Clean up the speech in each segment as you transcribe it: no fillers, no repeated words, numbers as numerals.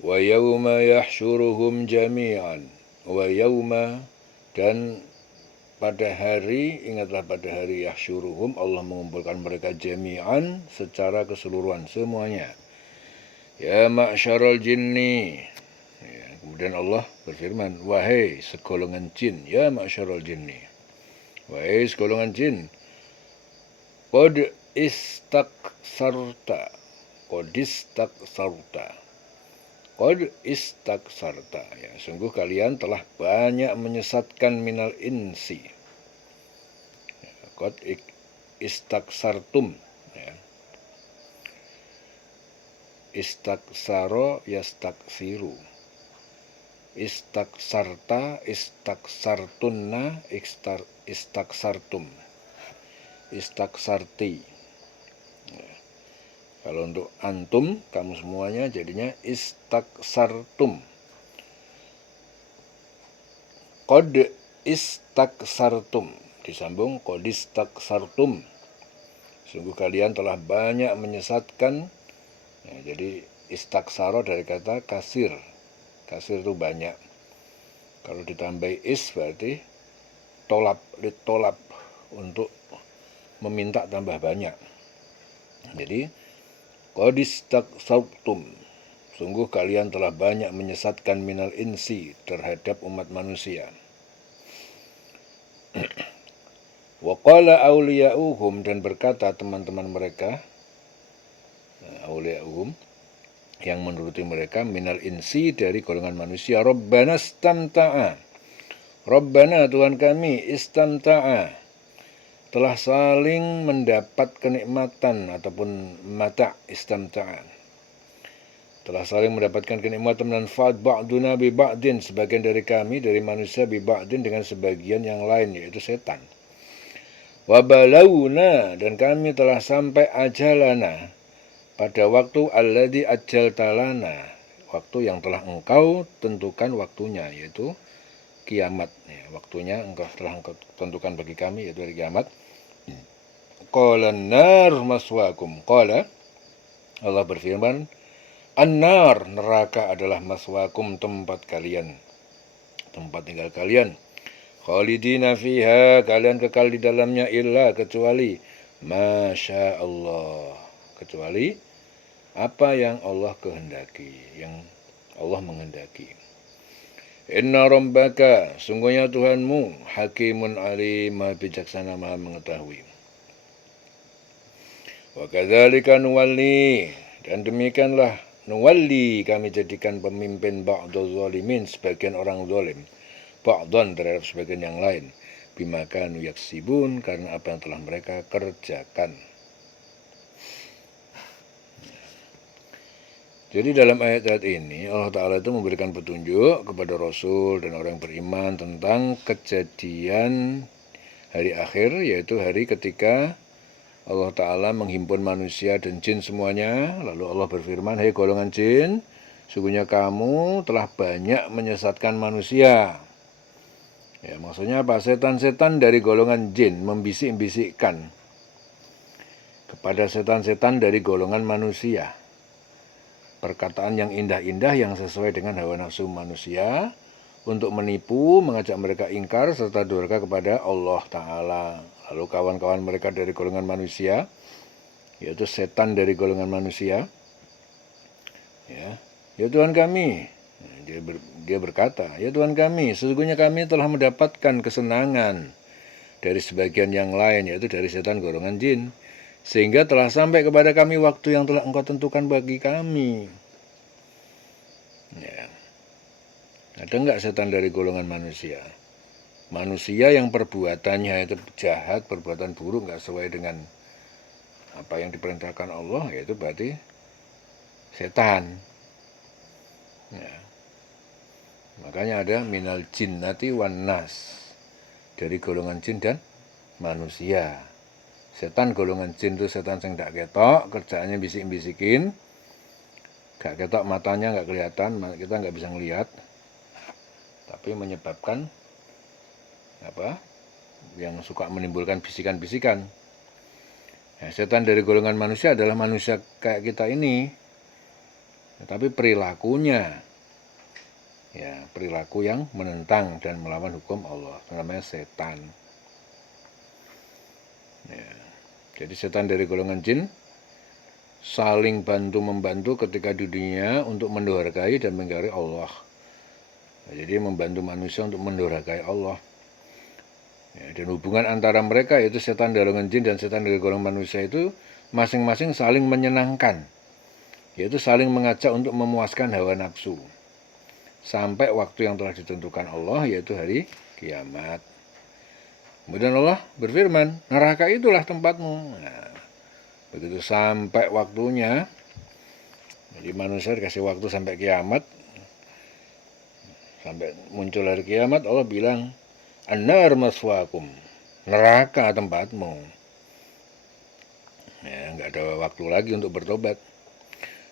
Wa yawma yahsyuruhum jami'an. Wa yawma, dan pada hari, ingatlah pada hari yahsyuruhum, Allah mengumpulkan mereka jami'an, secara keseluruhan, semuanya. Ya ma'syarul jinni. Ya, kemudian Allah berfirman, wahai segolongan jin, ya ma'syarul jinni. Wahai segolongan jin, qad istaksarta. Qad istaksarta. Qad istaksarta. Ya, sungguh kalian telah banyak menyesatkan minal insi. Ya, qad istaksartum. Ya. Istaksaro yastaksiru. Istaksarta, istaksartunna, istaksartum, istaksarti. Ya. Kalau untuk antum, kamu semuanya jadinya istaksartum. Qad istaksartum, disambung qad istaksartum. Sungguh kalian telah banyak menyesatkan. Ya, jadi istaksaro dari kata kasir. Kasir itu banyak. Kalau ditambahi is berarti ditolap untuk meminta tambah banyak. Jadi qad istaksartum, sungguh kalian telah banyak menyesatkan minal insi, terhadap umat manusia. Wa qala awliya'uhum, dan berkata teman-teman mereka, awliya'uhum, yang menuruti mereka, minal insi, dari golongan manusia, Rabbana istamta'a, Rabbana Tuhan kami, istamta'a, telah saling mendapat kenikmatan, ataupun mata' istamta'a, telah saling mendapatkan kenikmatan manfaat, ba'duna bi ba'din, sebagian dari kami, dari manusia, bi ba'din, dengan sebagian yang lain, yaitu setan. Wa balawna, dan kami telah sampai ajalana, pada waktu alladzi ajjaltalana, waktu yang telah engkau tentukan waktunya, yaitu kiamat. Ya, waktunya telah engkau tentukan bagi kami, yaitu hari kiamat. Qala an-nar maswaakum. Qala, Allah berfirman, an-nar, neraka adalah maswaakum, tempat kalian, tempat tinggal kalian. Khalidina fiha, kalian kekal di dalamnya, illa, kecuali masya Allah, kecuali apa yang Allah kehendaki, yang Allah menghendaki. Inna rabbaka, sungguhnya Tuhanmu, hakimun alim, maha bijaksana, maha mengetahui. Wa kadzalika nuwalli, dan demikianlah nuwalli, kami jadikan pemimpin ba'dul zalimin, sebagian orang zalim, ba'dan, terhadap sebagian yang lain, bima kanu yaksibun, karena apa yang telah mereka kerjakan. Jadi dalam ayat-ayat ini Allah Ta'ala itu memberikan petunjuk kepada Rasul dan orang yang beriman tentang kejadian hari akhir, yaitu hari ketika Allah Ta'ala menghimpun manusia dan jin semuanya. Lalu Allah berfirman, hei golongan jin, sungguhnya kamu telah banyak menyesatkan manusia. Ya, maksudnya apa? Setan-setan dari golongan jin membisik-bisikkan kepada setan-setan dari golongan manusia perkataan yang indah-indah yang sesuai dengan hawa nafsu manusia untuk menipu, mengajak mereka ingkar serta durhaka kepada Allah Ta'ala. Lalu kawan-kawan mereka dari golongan manusia, yaitu setan dari golongan manusia, ya Tuhan kami, dia berkata, ya Tuhan kami, sesungguhnya kami telah mendapatkan kesenangan dari sebagian yang lain, yaitu dari setan golongan jin, sehingga telah sampai kepada kami waktu yang telah engkau tentukan bagi kami. Ya. Ada enggak setan dari golongan manusia? Manusia yang perbuatannya itu jahat, perbuatan buruk, enggak sesuai dengan apa yang diperintahkan Allah, yaitu berarti setan. Ya. Makanya ada minal jinnati wan nas, dari golongan jin dan manusia. Setan golongan jin itu setan yang tidak ketok, kerjaannya bisik-bisikin, gak ketok, matanya gak kelihatan, kita gak bisa ngelihat, tapi menyebabkan apa? Yang suka menimbulkan bisikan-bisikan. Nah, setan dari golongan manusia adalah manusia kayak kita ini, tapi perilakunya, ya perilaku yang menentang dan melawan hukum Allah, namanya setan. Ya. Jadi setan dari golongan jin saling bantu-membantu ketika di dunia untuk mendurhakai dan mengingkari Allah. Nah, jadi membantu manusia untuk mendurhakai Allah. Ya, dan hubungan antara mereka, yaitu setan dari golongan jin dan setan dari golongan manusia, itu masing-masing saling menyenangkan, yaitu saling mengajak untuk memuaskan hawa nafsu sampai waktu yang telah ditentukan Allah, yaitu hari kiamat. Kemudian Allah berfirman, neraka itulah tempatmu. Nah, begitu sampai waktunya, jadi manusia dikasih waktu sampai kiamat, sampai muncul hari kiamat, Allah bilang, an-nar maswaakum, neraka tempatmu. Ya, nggak ada waktu lagi untuk bertobat.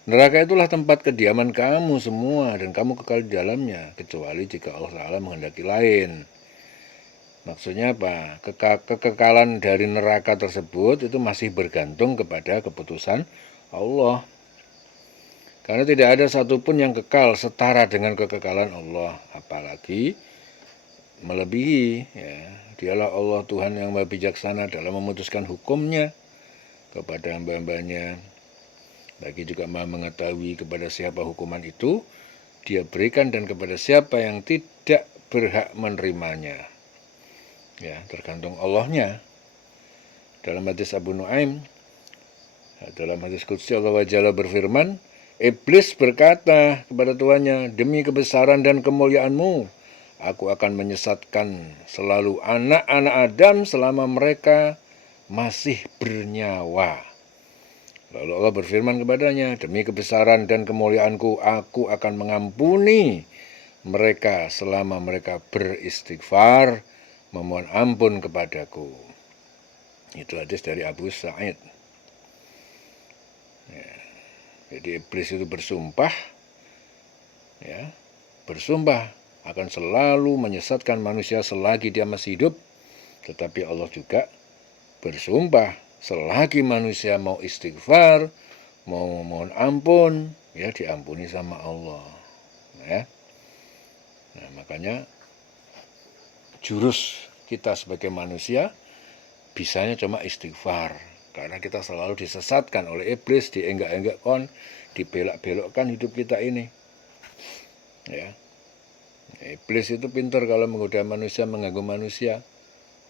Neraka itulah tempat kediaman kamu semua dan kamu kekal di dalamnya, kecuali jika Allah Ta'ala menghendaki lain. Maksudnya apa? Kekekalan dari neraka tersebut itu masih bergantung kepada keputusan Allah. Karena tidak ada satupun yang kekal setara dengan kekekalan Allah, apalagi melebihi. Ya. Dialah Allah Tuhan yang maha bijaksana dalam memutuskan hukumnya kepada hamba-hambanya. Lagi juga maha mengetahui kepada siapa hukuman itu Dia berikan dan kepada siapa yang tidak berhak menerimanya. Ya, tergantung Allahnya. Dalam hadis Abu Nuaim, dalam hadis qudsi Allah Jalla berfirman, Iblis berkata kepada tuannya, demi kebesaran dan kemuliaanmu, aku akan menyesatkan selalu anak-anak Adam selama mereka masih bernyawa. Lalu Allah berfirman kepadanya, demi kebesaran dan kemuliaanku, aku akan mengampuni mereka selama mereka beristighfar, memohon ampun kepadaku. Itu hadis dari Abu Sa'id. Ya. Jadi iblis itu bersumpah, ya, bersumpah akan selalu menyesatkan manusia selagi dia masih hidup. Tetapi Allah juga bersumpah selagi manusia mau istighfar, mau mohon ampun, ya diampuni sama Allah. Ya. Nah, makanya jurus kita sebagai manusia bisanya cuma istighfar, karena kita selalu disesatkan oleh iblis, dienggak-enggakkan, dibelok-belokkan hidup kita ini. Ya. Iblis itu pintar kalau menggoda manusia, mengganggu manusia.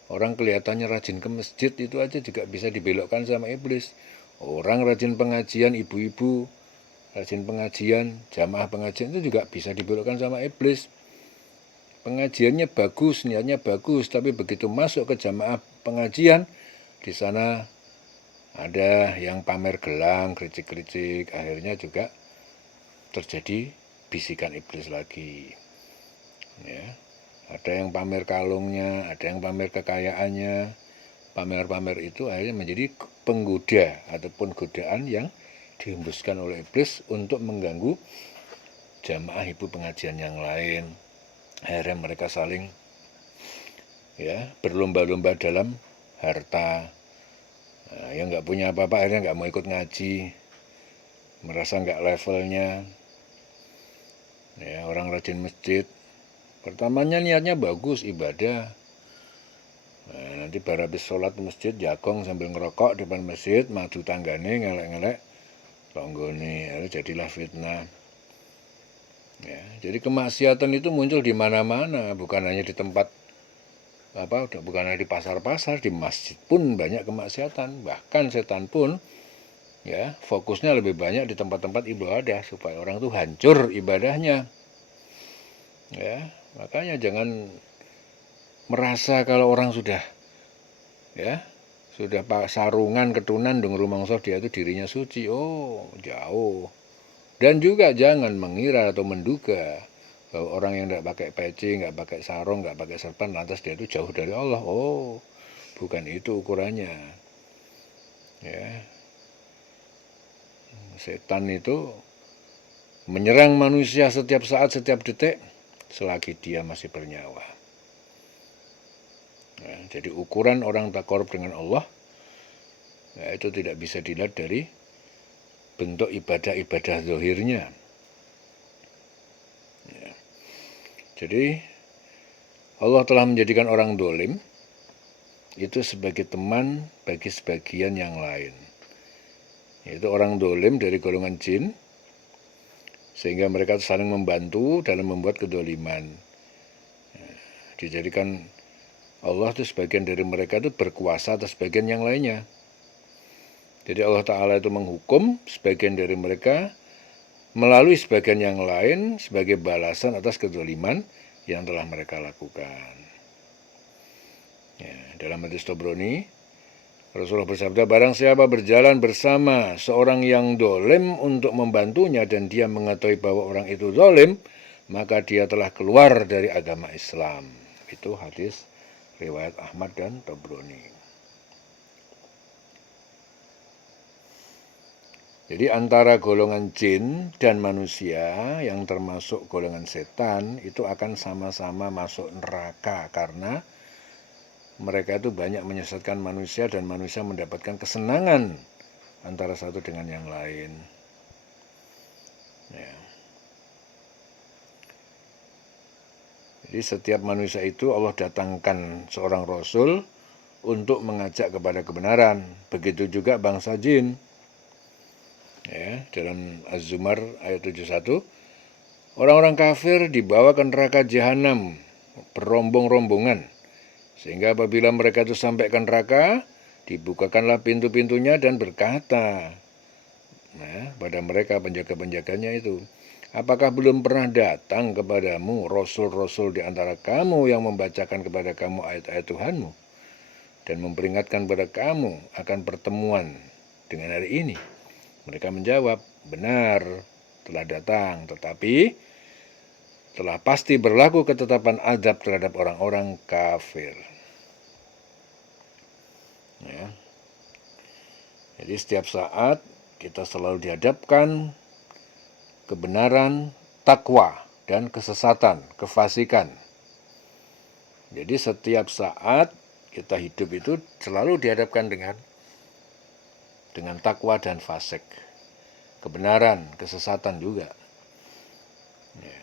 Orang kelihatannya rajin ke masjid, itu aja juga bisa dibelokkan sama iblis. Orang rajin pengajian, ibu-ibu rajin pengajian, jamaah pengajian, itu juga bisa dibelokkan sama iblis. Pengajiannya bagus, niatnya bagus, tapi begitu masuk ke jamaah pengajian, di sana ada yang pamer gelang, kericik-kericik, akhirnya juga terjadi bisikan iblis lagi. Ya, ada yang pamer kalungnya, ada yang pamer kekayaannya. Pamer-pamer itu akhirnya menjadi penggoda ataupun godaan yang dihembuskan oleh iblis untuk mengganggu jamaah ibu pengajian yang lain. Akhirnya mereka saling, ya, berlomba-lomba dalam harta. Nah, yang nggak punya apa-apa akhirnya nggak mau ikut ngaji, merasa nggak levelnya. Ya, orang rajin masjid, pertamanya niatnya bagus, ibadah. Nah, nanti baru habis sholat di masjid, jagong sambil ngerokok di depan masjid, madu tanggane, ngelek-ngelek, tonggone, jadilah fitnah. Ya, jadi kemaksiatan itu muncul di mana-mana, bukan hanya di tempat bukan hanya di pasar-pasar, di masjid pun banyak kemaksiatan. Bahkan setan pun, ya, fokusnya lebih banyak di tempat-tempat ibadah supaya orang itu hancur ibadahnya. Ya, makanya jangan merasa kalau orang sudah, ya, sudah sarungan ketunan dong rumangsa dia itu dirinya suci. Oh, jauh. Dan juga jangan mengira atau menduga bahwa orang yang tidak pakai peci, nggak pakai sarung, nggak pakai serban, lantas dia itu jauh dari Allah. Oh, bukan itu ukurannya. Ya, setan itu menyerang manusia setiap saat, setiap detik, selagi dia masih bernyawa. Ya, jadi ukuran orang tak korup dengan Allah, ya, itu tidak bisa dilihat dari bentuk ibadah-ibadah zahirnya. Jadi Allah telah menjadikan orang dolim itu sebagai teman bagi sebagian yang lain. Yaitu orang dolim dari golongan jin, sehingga mereka saling membantu dalam membuat kedoliman. Dijadikan Allah itu sebagian dari mereka itu berkuasa atas sebagian yang lainnya. Jadi Allah Ta'ala itu menghukum sebagian dari mereka melalui sebagian yang lain sebagai balasan atas kedoliman yang telah mereka lakukan. Ya, dalam hadis Tobroni, Rasulullah bersabda, barang siapa berjalan bersama seorang yang dolim untuk membantunya dan dia mengetahui bahwa orang itu dolim, maka dia telah keluar dari agama Islam. Itu hadis riwayat Ahmad dan Tobroni. Jadi antara golongan jin dan manusia yang termasuk golongan setan itu akan sama-sama masuk neraka karena mereka itu banyak menyesatkan manusia dan manusia mendapatkan kesenangan antara satu dengan yang lain. Ya. Jadi setiap manusia itu Allah datangkan seorang Rasul untuk mengajak kepada kebenaran. Begitu juga bangsa jin. Ya, dalam Az-Zumar ayat 71, orang-orang kafir dibawa ke neraka jahanam berombong-rombongan, sehingga apabila mereka itu sampai ke neraka, dibukakanlah pintu-pintunya dan berkata pada mereka penjaga-penjaganya itu, apakah belum pernah datang kepadamu rasul-rasul di antara kamu yang membacakan kepada kamu ayat-ayat Tuhanmu dan memperingatkan kepada kamu akan pertemuan dengan hari ini? Mereka menjawab, benar, telah datang, tetapi telah pasti berlaku ketetapan azab terhadap orang-orang kafir. Ya. Jadi setiap saat kita selalu dihadapkan kebenaran, takwa, dan kesesatan, kefasikan. Jadi setiap saat kita hidup itu selalu dihadapkan dengan takwa dan fasik, kebenaran, kesesatan juga. Ya.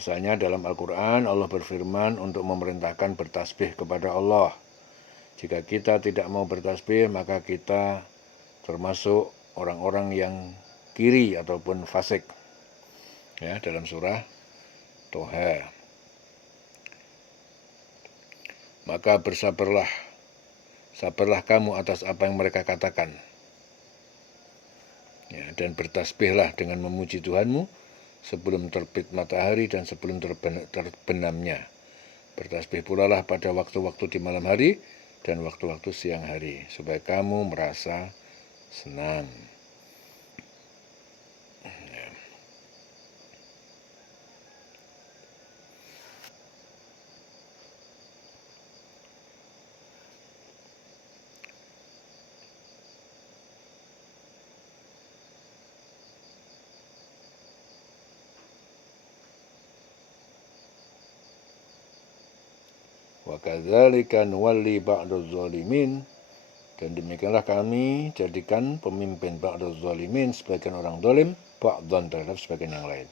Misalnya dalam Al-Quran Allah berfirman untuk memerintahkan bertasbih kepada Allah. Jika kita tidak mau bertasbih maka kita termasuk orang-orang yang kiri ataupun fasik. Ya, dalam surah Toha. Maka sabarlah kamu atas apa yang mereka katakan. Ya, dan bertasbihlah dengan memuji Tuhanmu sebelum terbit matahari dan sebelum terbenamnya. Bertasbih pula lah pada waktu-waktu di malam hari dan waktu-waktu siang hari, supaya kamu merasa senang. Ya. Wa kadzalika nuwalli ba'dadz zalimin, dan demikianlah kami jadikan pemimpin ba'dadz zalimin, sebagian orang zalim, ba'dhan terhadap sebagian yang lain.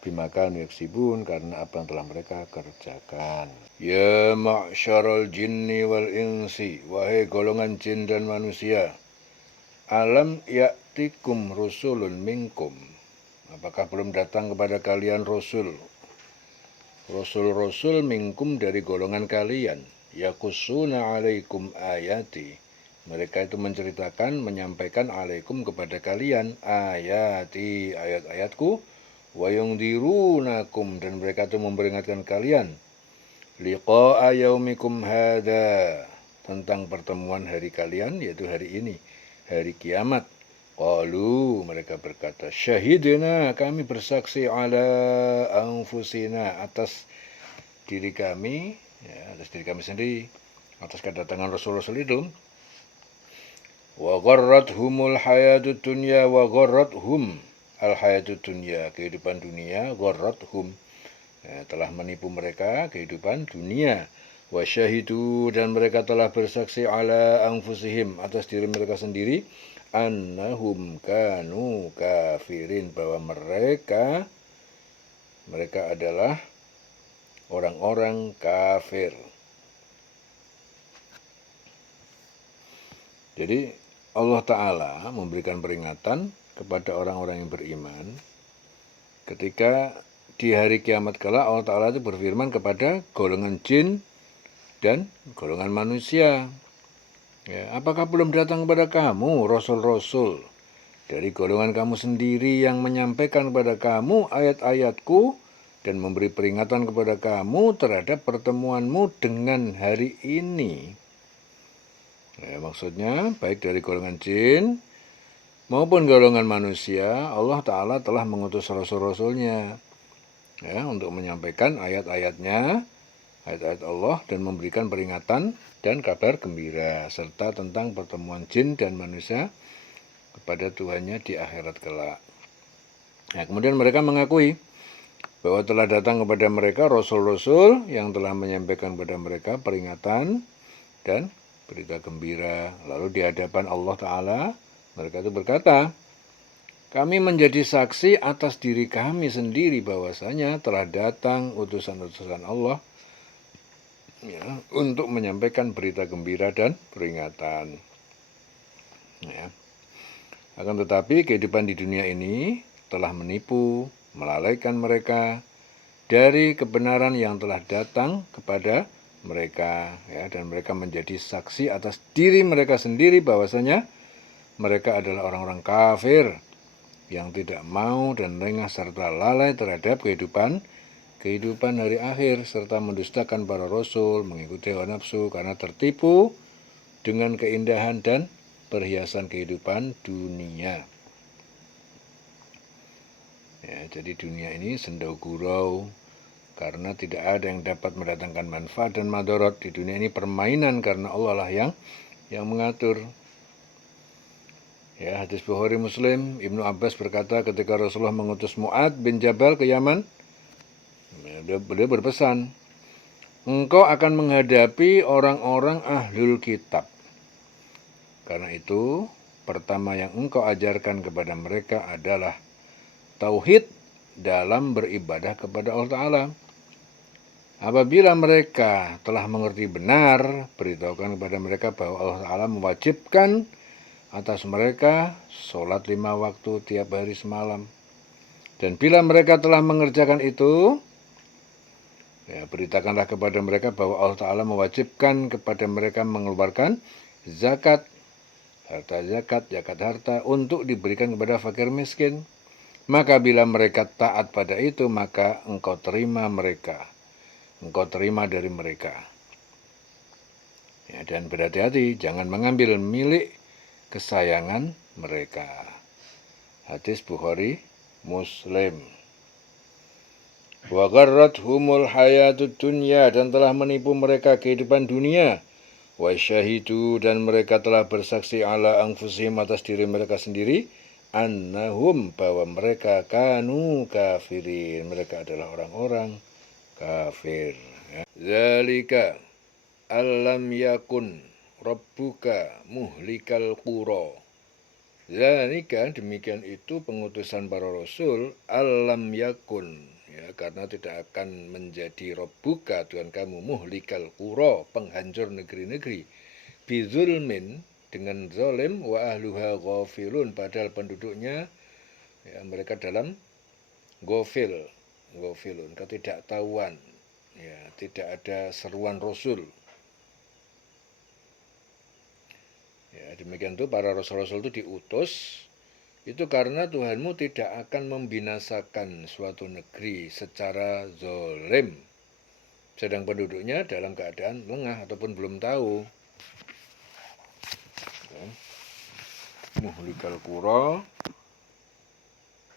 Bima kanu yaksibun, karena apa yang telah mereka kerjakan. Ya ma'syarul jinni wal insi, wahai golongan jin dan manusia, alam ya'tikum rusulun minkum, apakah belum datang kepada kalian rasul-rasul minkum dari golongan kalian, yakussuna alaikum ayati, mereka itu menceritakan, menyampaikan alaikum kepada kalian ayati, ayat-ayatku, wa yungdirunakum, dan mereka itu memperingatkan kalian, liqa'a yaumikum hadza, tentang pertemuan hari kalian, yaitu hari ini, hari kiamat. Qalu, mereka berkata, syahidna, kami bersaksi ala anfusina, atas diri kami, ya, atas diri kami sendiri, atas kedatangan Rasul-Rasul itu. Wa gharrathumul hayatud dunya, wa gharrathum al hayatud dunya, kehidupan dunia, gharrathum, ya, telah menipu mereka kehidupan dunia. Wa syahidu, dan mereka telah bersaksi ala anfusihim, atas diri mereka sendiri, annahum kanu kafirin, bahwa mereka adalah orang-orang kafir. Jadi Allah Ta'ala memberikan peringatan kepada orang-orang yang beriman ketika di hari kiamat kala Allah Ta'ala itu berfirman kepada golongan jin dan golongan manusia. Ya, apakah belum datang kepada kamu rasul-rasul dari golongan kamu sendiri yang menyampaikan kepada kamu ayat-ayatku dan memberi peringatan kepada kamu terhadap pertemuanmu dengan hari ini? Ya, maksudnya baik dari golongan jin maupun golongan manusia, Allah Ta'ala telah mengutus rasul-rasulnya ya, untuk menyampaikan ayat-ayatnya, ayat-ayat Allah dan memberikan peringatan dan kabar gembira serta tentang pertemuan jin dan manusia kepada Tuhannya di akhirat kelak. Nah, kemudian mereka mengakui bahwa telah datang kepada mereka rasul-rasul yang telah menyampaikan kepada mereka peringatan dan berita gembira. Lalu di hadapan Allah Ta'ala mereka itu berkata, kami menjadi saksi atas diri kami sendiri bahwasanya telah datang utusan-utusan Allah ya, untuk menyampaikan berita gembira dan peringatan. Ya. Akan tetapi kehidupan di dunia ini telah menipu, melalaikan mereka dari kebenaran yang telah datang kepada mereka ya, dan mereka menjadi saksi atas diri mereka sendiri bahwasanya mereka adalah orang-orang kafir yang tidak mau dan lengah serta lalai terhadap kehidupan hari akhir serta mendustakan para rasul, mengikuti hawa nafsu karena tertipu dengan keindahan dan perhiasan kehidupan dunia. Ya, jadi dunia ini senda gurau karena tidak ada yang dapat mendatangkan manfaat dan madarat. Di dunia ini permainan karena Allah lah yang mengatur. Ya, hadis Bukhari Muslim, Ibnu Abbas berkata ketika Rasulullah mengutus Mu'ad bin Jabal ke Yaman, beliau berpesan, engkau akan menghadapi orang-orang ahlul kitab. Karena itu, pertama yang engkau ajarkan kepada mereka adalah tauhid dalam beribadah kepada Allah Ta'ala. Apabila mereka telah mengerti benar, beritahukan kepada mereka bahwa Allah Ta'ala mewajibkan atas mereka sholat 5 waktu tiap hari semalam. Dan bila mereka telah mengerjakan itu, ya, beritakanlah kepada mereka bahwa Allah Ta'ala mewajibkan kepada mereka mengeluarkan zakat, harta zakat, zakat harta untuk diberikan kepada fakir miskin. Maka bila mereka taat pada itu, maka engkau terima mereka. Engkau terima dari mereka. Ya, dan berhati-hati, jangan mengambil milik kesayangan mereka. Hadis Bukhari Muslim. Wa gharrathumul hayatud dunya, dan telah menipu mereka kehidupan dunia. Wa syahidu, dan mereka telah bersaksi ala anfusihim atas diri mereka sendiri, annahum, bahwa mereka kanu kafirin, mereka adalah orang-orang kafir. Zalika allam yakun rabbuka muhlikal qura. Zalika, demikian itu pengutusan para rasul, allam yakun, ya, karena tidak akan menjadi rabbuka Tuhan kamu muhlikal qura, penghancur negeri-negeri, bizulmin, dengan zalim, wa ahluha ghafilun, padahal penduduknya ya, mereka dalam ghafilun, ketidaktahuan. Ya, tidak ada seruan Rasul. Ya, demikian itu para rasul-rasul itu diutus itu karena Tuhanmu tidak akan membinasakan suatu negeri secara zalim, sedang penduduknya dalam keadaan lengah ataupun belum tahu. Ya. Muhlikal qura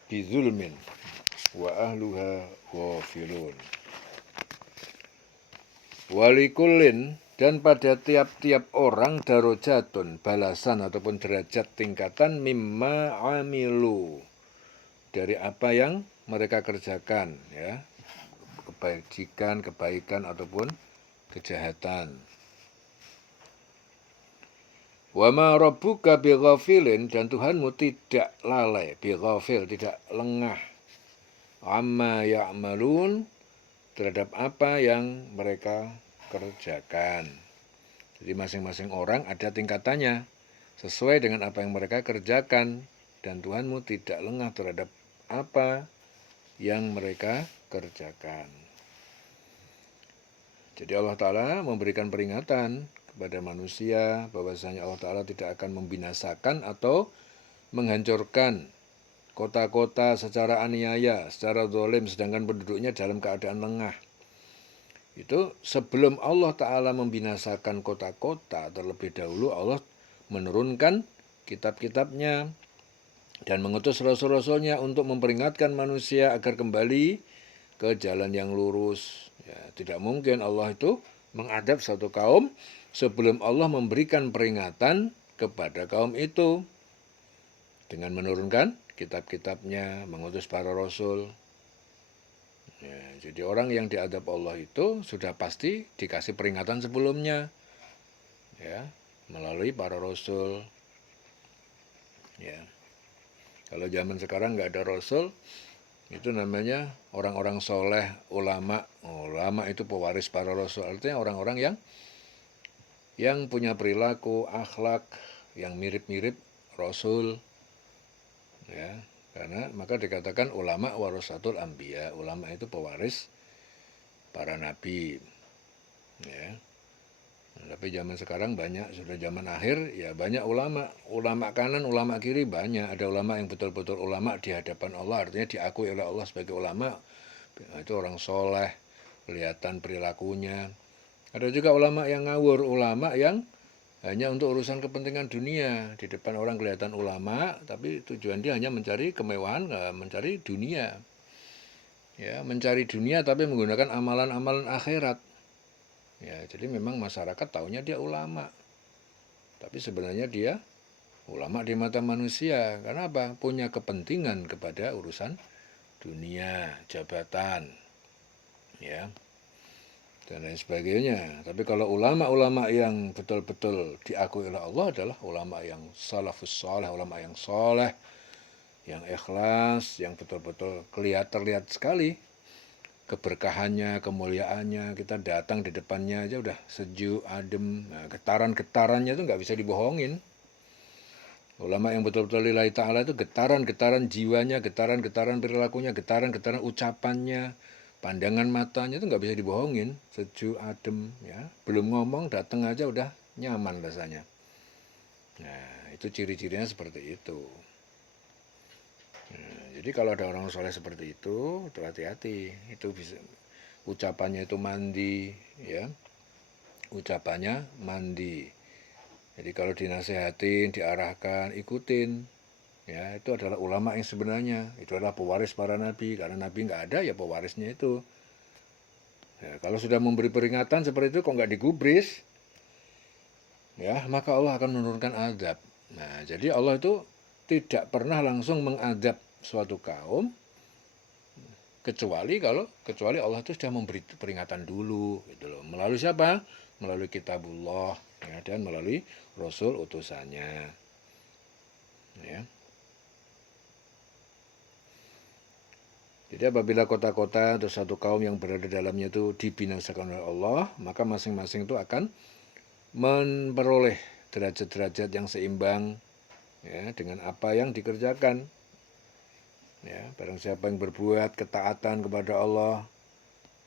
bizulmin wa ahluha ghafilun. Walikullin, dan pada tiap-tiap orang darajatun, balasan ataupun derajat tingkatan, mimma amilu, dari apa yang mereka kerjakan, ya, kebaikan ataupun kejahatan. Wa ma rabbuka bighafilin, dan Tuhanmu tidak lalai, bighafil, tidak lengah, amma ya'malun, terhadap apa yang mereka kerjakan. Jadi masing-masing orang ada tingkatannya sesuai dengan apa yang mereka kerjakan, dan Tuhanmu tidak lengah terhadap apa yang mereka kerjakan. Jadi Allah Ta'ala memberikan peringatan kepada manusia bahwasanya Allah Ta'ala tidak akan membinasakan atau menghancurkan kota-kota secara aniaya, secara zalim, sedangkan penduduknya dalam keadaan lengah. Itu sebelum Allah Ta'ala membinasakan kota-kota, terlebih dahulu Allah menurunkan kitab-kitabnya dan mengutus rasul-rasulnya untuk memperingatkan manusia agar kembali ke jalan yang lurus. Ya, tidak mungkin Allah itu mengadab satu kaum sebelum Allah memberikan peringatan kepada kaum itu dengan menurunkan kitab-kitabnya, mengutus para rasul. Ya, jadi orang yang diadab Allah itu sudah pasti dikasih peringatan sebelumnya, ya, melalui para rasul. Ya. Kalau zaman sekarang nggak ada rasul, itu namanya orang-orang soleh, ulama. Ulama itu pewaris para rasul, artinya orang-orang yang punya perilaku, akhlak yang mirip-mirip rasul. Ya, karena maka dikatakan ulama warasatul anbiya, ulama itu pewaris para nabi. Ya. Nah, tapi zaman sekarang banyak, sudah zaman akhir, ya banyak ulama kanan, ulama kiri banyak. Ada ulama yang betul-betul ulama di hadapan Allah, artinya diakui oleh Allah sebagai ulama. Nah, itu orang soleh, kelihatan perilakunya. Ada juga ulama yang ngawur, ulama yang hanya untuk urusan kepentingan dunia. Di depan orang kelihatan ulama, tapi tujuan dia hanya mencari kemewahan, mencari dunia. Ya, mencari dunia tapi menggunakan amalan-amalan akhirat. Ya, jadi memang masyarakat taunya dia ulama. Tapi sebenarnya dia ulama di mata manusia. Karena apa? Punya kepentingan kepada urusan dunia, jabatan, ya, dan lain sebagainya. Tapi kalau ulama-ulama yang betul-betul diakui oleh Allah adalah ulama yang salafus saleh, ulama yang soleh, yang ikhlas, yang betul-betul terlihat sekali keberkahannya, kemuliaannya. Kita datang di depannya aja udah sejuk, adem. Nah, getaran-getarannya itu nggak bisa dibohongin. Ulama yang betul-betul lillahi ta'ala itu getaran-getaran jiwanya, getaran-getaran perilakunya, getaran-getaran ucapannya, pandangan matanya itu nggak bisa dibohongin. Sejuk, adem, ya. Belum ngomong, datang aja udah nyaman rasanya. Nah, itu ciri-cirinya seperti itu. Nah, jadi kalau ada orang soleh seperti itu hati-hati. Itu bisa ucapannya itu mandi, ya, ucapannya mandi. Jadi kalau dinasehatin, diarahkan, ikutin, ya, itu adalah ulama yang sebenarnya. Itu adalah pewaris para nabi. Karena nabi nggak ada, ya pewarisnya itu. Ya, kalau sudah memberi peringatan seperti itu kok nggak digubris, ya, maka Allah akan menurunkan azab. Nah, jadi Allah itu tidak pernah langsung mengadab suatu kaum kecuali Allah itu sudah memberi peringatan dulu, gitu loh. Melalui siapa? Melalui kitabullah, ya, dan melalui rasul utusannya, ya. Jadi apabila kota-kota atau satu kaum yang berada dalamnya itu dibinasakan oleh Allah, maka masing-masing itu akan memperoleh derajat-derajat yang seimbang, ya, dengan apa yang dikerjakan. Ya, barang siapa yang berbuat ketaatan kepada Allah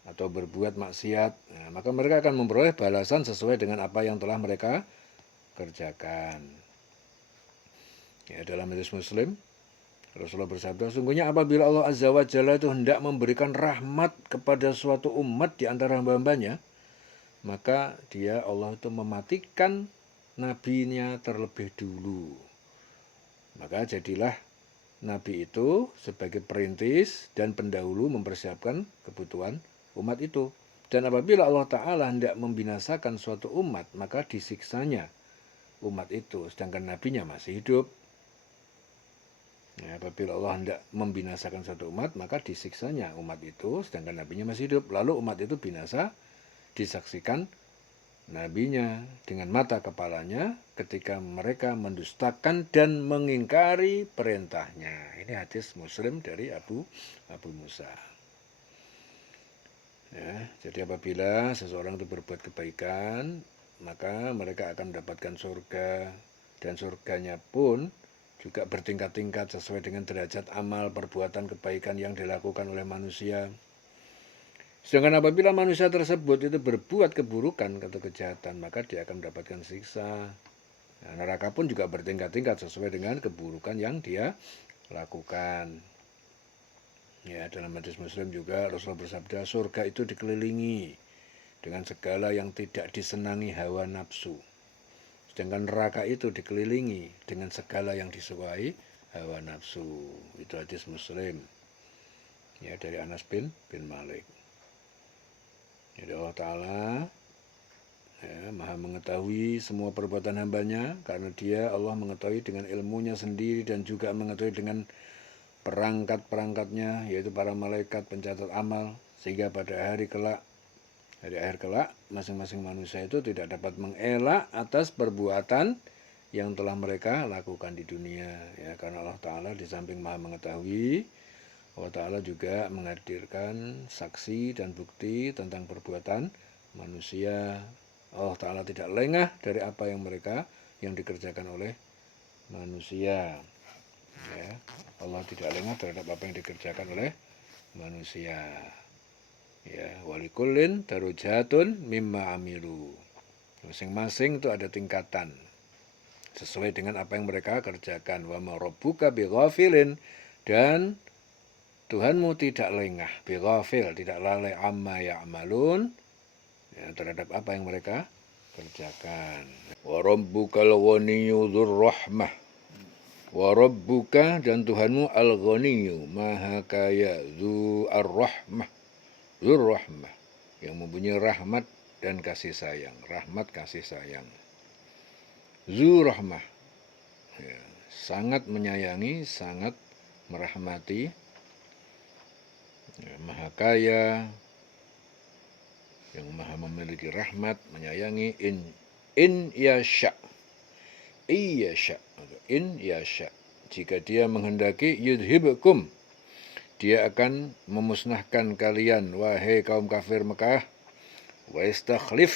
atau berbuat maksiat, nah, maka mereka akan memperoleh balasan sesuai dengan apa yang telah mereka kerjakan. Ya, dalam hadis Muslim, Rasulullah bersabda, sungguhnya apabila Allah Azza wa Jalla itu hendak memberikan rahmat kepada suatu umat di antara hamba-hambanya, maka Allah itu mematikan nabinya terlebih dulu. Maka jadilah nabi itu sebagai perintis dan pendahulu mempersiapkan kebutuhan umat itu. Dan apabila Allah Ta'ala hendak membinasakan suatu umat, maka disiksanya umat itu, sedangkan nabinya masih hidup. Ya, apabila Allah hendak membinasakan suatu umat, maka disiksanya umat itu, sedangkan nabinya masih hidup. Lalu umat itu binasa, disaksikan nabinya dengan mata kepalanya ketika mereka mendustakan dan mengingkari perintahnya. Ini hadis Muslim dari Abu Musa. Ya, jadi apabila seseorang itu berbuat kebaikan, maka mereka akan mendapatkan surga, dan surganya pun juga bertingkat-tingkat sesuai dengan derajat amal perbuatan kebaikan yang dilakukan oleh manusia. Sedangkan apabila manusia tersebut itu berbuat keburukan atau kejahatan, maka dia akan mendapatkan siksa. Nah, neraka pun juga bertingkat-tingkat sesuai dengan keburukan yang dia lakukan. Ya, dalam hadis Muslim juga Rasulullah bersabda, surga itu dikelilingi dengan segala yang tidak disenangi hawa nafsu. Sedangkan neraka itu dikelilingi dengan segala yang disukai hawa nafsu. Itu hadis Muslim. Ya, dari Anas bin Malik. Jadi Allah Ta'ala ya, maha mengetahui semua perbuatan hambanya, karena dia Allah mengetahui dengan ilmunya sendiri dan juga mengetahui dengan perangkat-perangkatnya, yaitu para malaikat pencatat amal, sehingga pada hari akhir kelak, masing-masing manusia itu tidak dapat mengelak atas perbuatan yang telah mereka lakukan di dunia. Ya, karena Allah Ta'ala di samping maha mengetahui, Allah Ta'ala juga menghadirkan saksi dan bukti tentang perbuatan manusia. Allah Ta'ala tidak lengah dari apa yang dikerjakan oleh manusia. Ya, Allah tidak lengah terhadap apa yang dikerjakan oleh manusia. Ya, walikullin darujatun mimma amilu. Masing-masing itu ada tingkatan sesuai dengan apa yang mereka kerjakan. Wa ma rabbuka bighafilin, dan Tuhanmu tidak lengah, bighafil, tidak lalai amma ya'malun, ya, terhadap apa yang mereka kerjakan. Wa rabbukal ghaniyyu dzur rahmah. Wa rabbuka, dan Tuhanmu al-ghaniyyu, maha kaya, dzu ar-rahmah, dzur rahmah, yang mempunyai rahmat dan kasih sayang, rahmat kasih sayang. Dzu rahmah, ya, sangat menyayangi, sangat merahmati, ya, maha kaya, yang maha memiliki rahmat, menyayangi. In yasha, iyasha, in yasha, jika dia menghendaki, yudhibkum, dia akan memusnahkan kalian, wahai kaum kafir Mekah, wa istakhlif,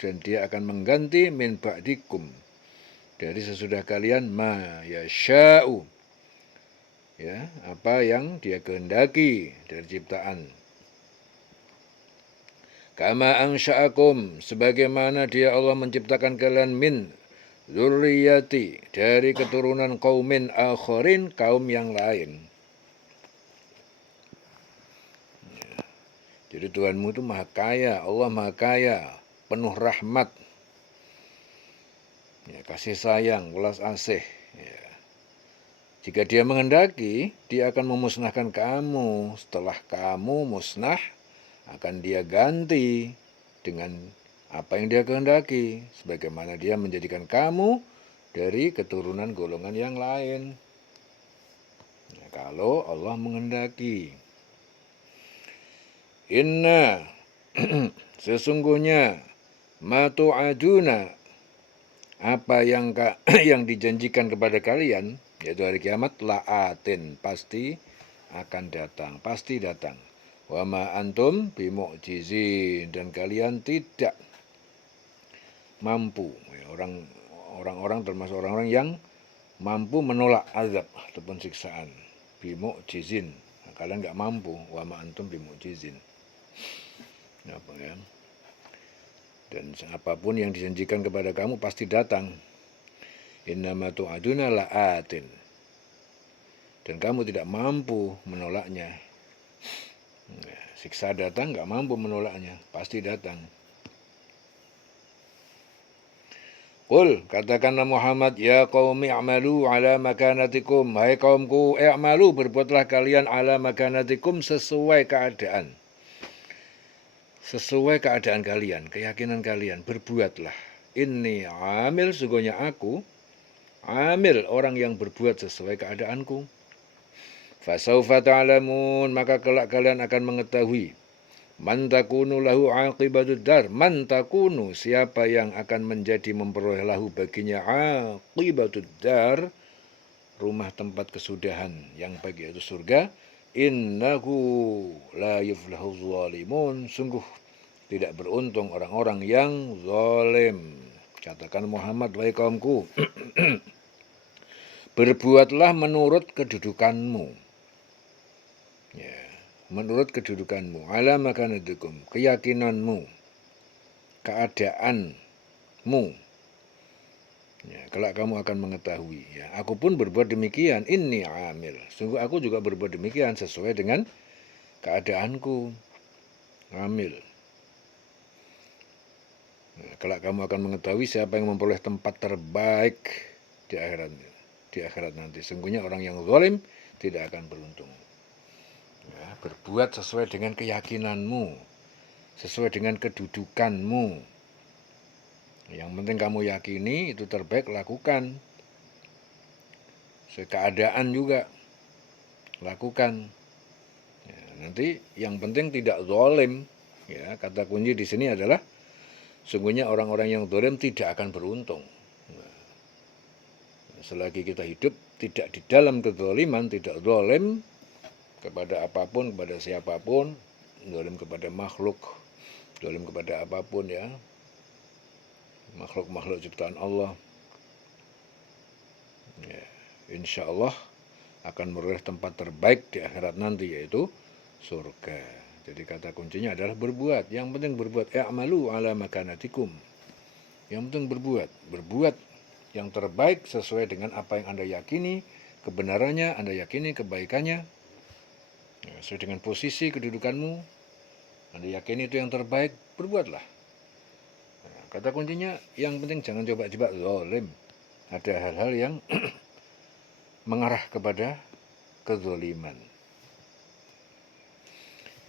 dan dia akan mengganti min ba'dikum, dari sesudah kalian, ma yasha'u, ya, apa yang dia kehendaki dari ciptaan. Kama ansha'akum, sebagaimana dia Allah menciptakan kalian min dzurriyyati, dari keturunan kaumin akharin, kaum yang lain. Jadi Tuhanmu itu maha kaya, Allah maha kaya, penuh rahmat, ya, kasih sayang, welas asih. Ya. Jika dia menghendaki, dia akan memusnahkan kamu. Setelah kamu musnah, akan dia ganti dengan apa yang dia kehendaki, sebagaimana dia menjadikan kamu dari keturunan golongan yang lain. Ya, kalau Allah menghendaki. Inna, sesungguhnya, matu'aduna, apa yang yang dijanjikan kepada kalian, yaitu hari kiamat, la'atin, pasti akan datang, pasti datang. Wa ma antum bimu'jizin, dan kalian tidak mampu, orang-orang termasuk orang-orang yang mampu menolak azab ataupun siksaan. Bimu'jizin, nah, kalian nggak mampu. Wa ma antum bimu'jizin. Apa ya? Dan apapun yang dijanjikan kepada kamu pasti datang. Innama tu'aduna la'atin, dan kamu tidak mampu menolaknya. Siksa datang, nggak mampu menolaknya, pasti datang. Qul, katakanlah Muhammad, ya qaumi i'malu ala makanatikum, hai kaumku, i'malu, berbuatlah kalian ala makanatikum, sesuai keadaan. Sesuai keadaan kalian, keyakinan kalian, berbuatlah. Inni amil, sungguhnya aku amil, orang yang berbuat sesuai keadaanku. Fasaufa ta'lamun, maka kelak kalian akan mengetahui. Man takunu lahu aqibatud dar, man takunu, siapa yang akan menjadi memperoleh lahu baginya aqibatud dar, rumah tempat kesudahan yang baik, yaitu surga, innahu la yuflahu zalimun, sungguh tidak beruntung orang-orang yang zalim. Katakan Muhammad, wahai kaumku, berbuatlah menurut kedudukanmu. Ya, menurut kedudukanmu, ala makanatukum, keyakinanmu, keadaanmu. Ya, kelak kamu akan mengetahui. Ya, aku pun berbuat demikian. Inni amil. Sungguh aku juga berbuat demikian sesuai dengan keadaanku. Amil. Ya, kelak kamu akan mengetahui siapa yang memperoleh tempat terbaik di akhirat nanti. Sungguhnya orang yang zalim tidak akan beruntung. Ya, berbuat sesuai dengan keyakinanmu, sesuai dengan kedudukanmu. Yang penting kamu yakini itu terbaik, lakukan. Keadaan juga lakukan. Ya, nanti yang penting tidak zalim. Ya, kata kunci di sini adalah sungguhnya orang-orang yang zalim tidak akan beruntung. Nah, selagi kita hidup tidak di dalam kezaliman, tidak zalim kepada apapun, kepada siapapun, zalim kepada makhluk, zalim kepada apapun, ya, makhluk-makhluk ciptaan Allah, ya, insya Allah akan meroleh tempat terbaik di akhirat nanti, yaitu surga. Jadi kata kuncinya adalah berbuat. Yang penting berbuat. I'malu ala makanatikum. Yang penting berbuat yang terbaik sesuai dengan apa yang Anda yakini kebenarannya, Anda yakini kebaikannya, ya, sesuai dengan posisi kedudukanmu, Anda yakini itu yang terbaik, berbuatlah. Nah, kata kuncinya, yang penting jangan coba-coba zalim. Ada hal-hal yang mengarah kepada kezaliman.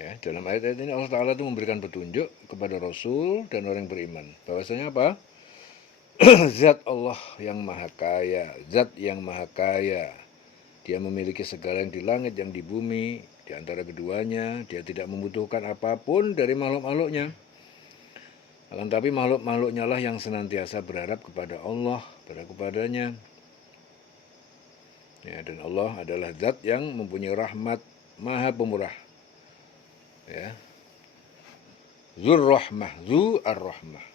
Ya, dalam ayat-ayat ini Allah Ta'ala itu memberikan petunjuk kepada Rasul dan orang yang beriman. Bahwasanya apa? Zat Allah yang maha kaya, zat yang maha kaya. Dia memiliki segala yang di langit, yang di bumi, di antara keduanya. Dia tidak membutuhkan apapun dari makhluk-makhluknya. Akan tapi makhluk-makhluknya lah yang senantiasa berharap kepada Allah, berharap kepadanya. Ya, dan Allah adalah zat yang mempunyai rahmat, maha pemurah. Ya. Zur rahmah, zu ar-rahmah.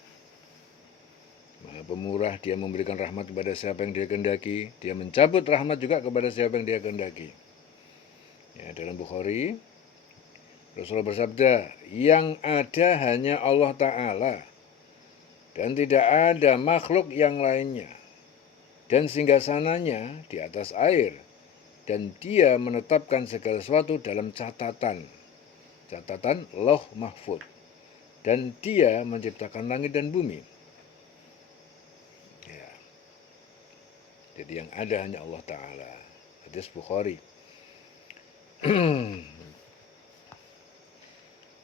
Maha pemurah, dia memberikan rahmat kepada siapa yang dia kehendaki. Dia mencabut rahmat juga kepada siapa yang dia kehendaki. Ya, dalam Bukhari, Rasulullah bersabda, yang ada hanya Allah Ta'ala dan tidak ada makhluk yang lainnya. Dan singgasananya di atas air. Dan dia menetapkan segala sesuatu dalam catatan Lauh Mahfuz. Dan dia menciptakan langit dan bumi. Ya. Jadi yang ada hanya Allah Ta'ala. Hadis Bukhari.